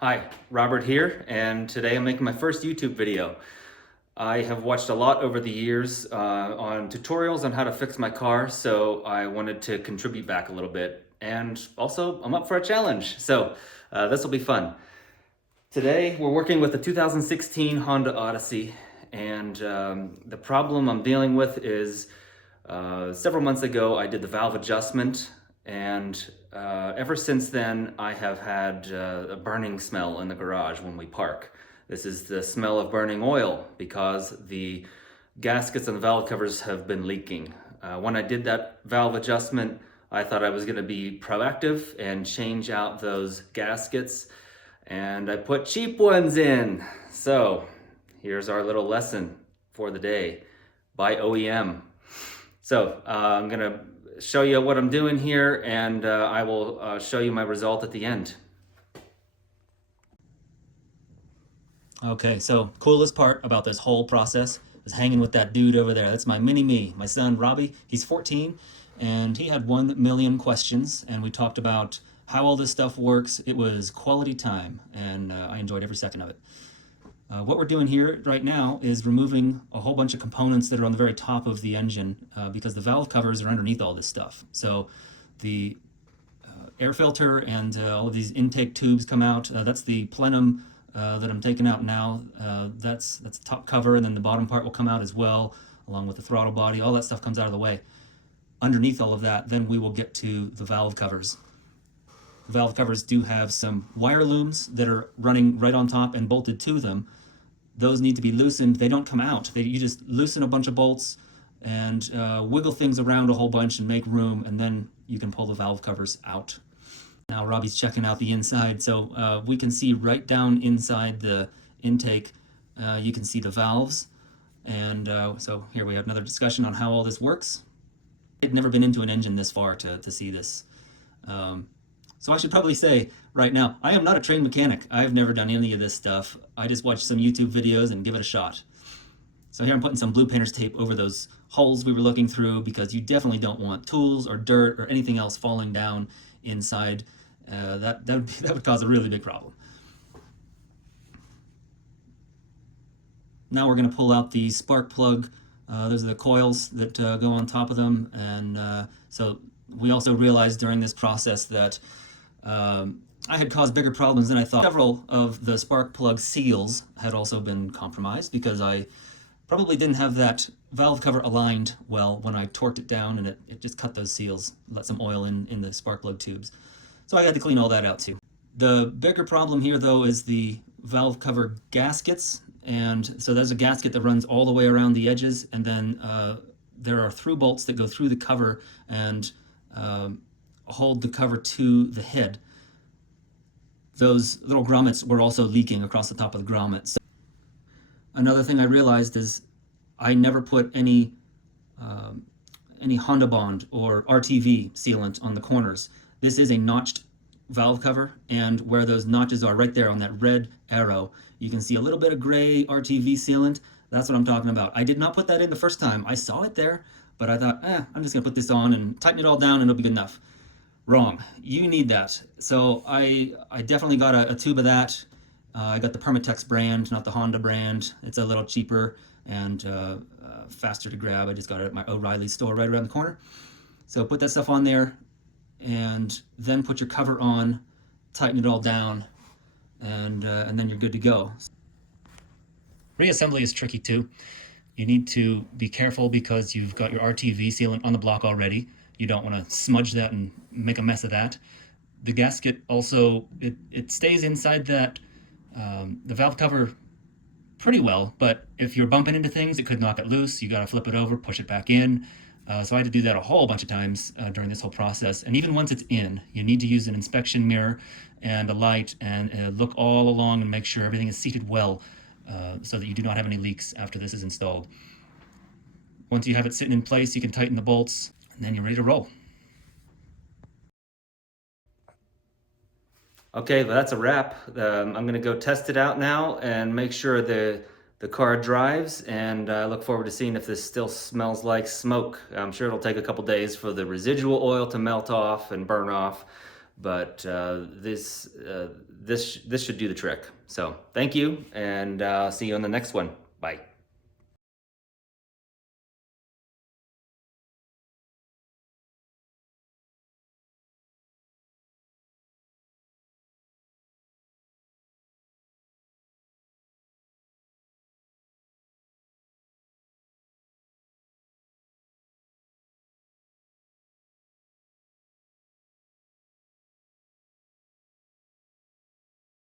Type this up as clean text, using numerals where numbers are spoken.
Hi, Robert here, and today I'm making my first YouTube video. I have watched a lot over the years on tutorials on how to fix my car, so I wanted to contribute back a little bit. And also, I'm up for a challenge, so this will be fun. Today, we're working with the 2016 Honda Odyssey, and the problem I'm dealing with is several months ago I did the valve adjustment, and ever since then I have had a burning smell in the garage when we park. This is the smell of burning oil because the gaskets and the valve covers have been leaking. When I did that valve adjustment, I thought I was going to be proactive and change out those gaskets, and I put cheap ones in. So here's our little lesson for the day. Buy OEM. So I'm gonna show you what I'm doing here, and I will show you my result at the end. Okay, so coolest part about this whole process is hanging with that dude over there. That's my mini-me, my son Robbie. He's 14, and he had 1 million questions, and we talked about how all this stuff works. It was quality time, and I enjoyed every second of it. What we're doing here right now is removing a whole bunch of components that are on the very top of the engine because the valve covers are underneath all this stuff. So the air filter and all of these intake tubes come out. That's the plenum that I'm taking out now. That's the top cover, and then the bottom part will come out as well, along with the throttle body. All that stuff comes out of the way. Underneath all of that, then we will get to the valve covers. The valve covers do have some wire looms that are running right on top and bolted to them. Those need to be loosened. They don't come out. You just loosen a bunch of bolts and wiggle things around a whole bunch and make room, and then you can pull the valve covers out. Now Robbie's checking out the inside, so we can see right down inside the intake. You can see the valves, and so here we have another discussion on how all this works. I'd never been into an engine this far to see this. So I should probably say right now, I am not a trained mechanic. I've never done any of this stuff. I just watch some YouTube videos and give it a shot. So here I'm putting some blue painter's tape over those holes we were looking through, because you definitely don't want tools or dirt or anything else falling down inside. That would cause a really big problem. Now we're going to pull out the spark plug. Those are the coils that go on top of them, and so we also realized during this process that I had caused bigger problems than I thought. Several of the spark plug seals had also been compromised because I probably didn't have that valve cover aligned well when I torqued it down, and it just cut those seals, let some oil in the spark plug tubes. So I had to clean all that out too. The bigger problem here though is the valve cover gaskets, and so there's a gasket that runs all the way around the edges, and then there are through bolts that go through the cover and hold the cover to the head. Those little grommets were also leaking across the top of the grommets. So another thing I realized is I never put any Honda Bond or RTV sealant on the corners. This is a notched valve cover, and where those notches are right there on that red arrow, you can see a little bit of gray RTV sealant. That's what I'm talking about. I did not put that in the first time. I saw it there, but I thought, I'm just gonna put this on and tighten it all down and it'll be good enough. Wrong. You need that. So I definitely got a tube of that. I got the Permatex brand, not the Honda brand. It's a little cheaper and faster to grab. I just got it at my O'Reilly store right around the corner. So put that stuff on there, and then put your cover on, tighten it all down, and then you're good to go. Reassembly is tricky too. You need to be careful because you've got your RTV sealant on the block already. You don't want to smudge that and make a mess of that. The gasket also, it stays inside that, the valve cover pretty well, but if you're bumping into things, it could knock it loose. You got to flip it over, push it back in. So I had to do that a whole bunch of times during this whole process. And even once it's in, you need to use an inspection mirror and a light and look all along and make sure everything is seated well so that you do not have any leaks after this is installed. Once you have it sitting in place, you can tighten the bolts, and then you're ready to roll. Okay, well, that's a wrap. I'm gonna go test it out now and make sure the car drives, and I look forward to seeing if this still smells like smoke. I'm sure it'll take a couple days for the residual oil to melt off and burn off, but this should do the trick. So thank you, and see you on the next one. Bye.